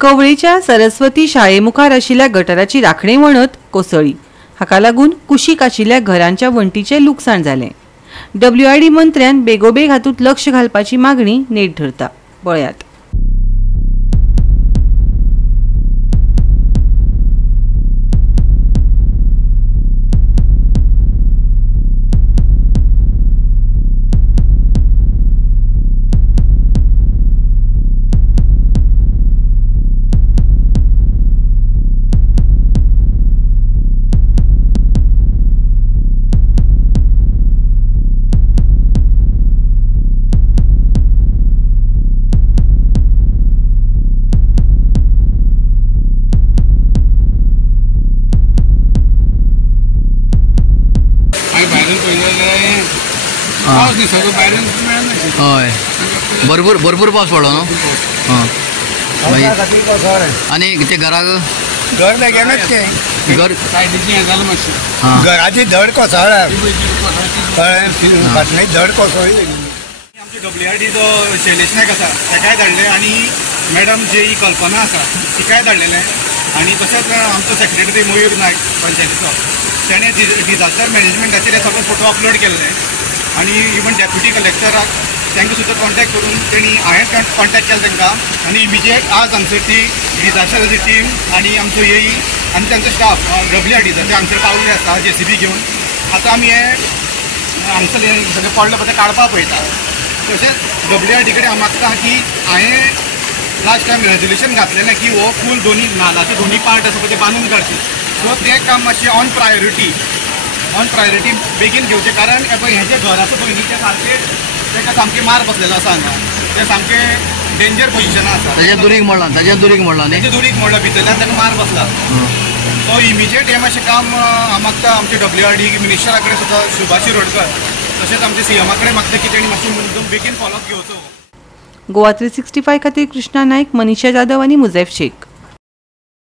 कवळेच्या सरस्वती शाळेमुखार आशिल्ल्या गटाराची राखणी वणत कोसळ्ळी। हाका लागून कुशीक आशिल्ल्या घरांच्या वणटीचे लुकसाण जालें। WID मंत्र्यान बेगोबेग हातूंत लक्ष घालपाची मागणी नेट धरता। पळयात। हय भरपूर पावस पडलो न्हू। आनी ते घराक घर बेगेनच ते घर घराची धड कोसळ्ळा फाटल्यान धड कोसळ्ळी। आमचे WID जो शैलेश नायक आसा ताकाय धाडले आनी मॅडम जी कल्पना आसा तिकाय धाडलेले आनी तशेंच आमचो सेक्रेटरी मयूर नायक पंचायतीचो ताणें डिजास्टर मॅनेजमेंटाचेर हे सगळे फोटो अपलोड केल्ले आनी इवन डेप्युटी कलेक्टराक तांकां सुद्दां कॉन्टॅक्ट करून हांवें कॉन्टॅक्ट केलो तांकां आनी इमिजिएट आज हांगसर ती डिजास्टराची टीम आनी आमचो येई आनी तांचो स्टाफ WIDचाचे हांगसर पावले आसा JCB घेवन। आतां आमी हे हांगसर हें सगळें पडलें पळय काडपाक पळयता। तशेंच WID कडेन हांव मागता की हांवें लास्ट टायम रेजोल्युशन घातलेलें की हो फूल दोनी नालाचे दोनी पार्ट आसा पळय ते बांदून काडचे। सो तें काम मातशें ऑन प्रायोरिटी बेगीन घेवचें, कारण हें जें घर आसा पळय न्ही तें सारकें ताका सामकें मार बसलेलो आसा हांगा। तें सामकें डेंजर पोजिशनान आसा। ताच्या दुरीक मोडला न्ही तेच्या दुरीक मोडला भितरल्यान ताका मार बसला। सो इमिजिएट हें मातशें काम हांव मागता आमचे WID मिनिस्टरा कडेन सुद्दां सुभाष शिरोडकर तशेंच आमच्या CM कडेन मागता की तेणी मातशें बेगीन फॉलोअप घेवचो। गोवा 365 खातीर कृष्णा नायक, मनीषा जाधव आनी मुजैफ शेख।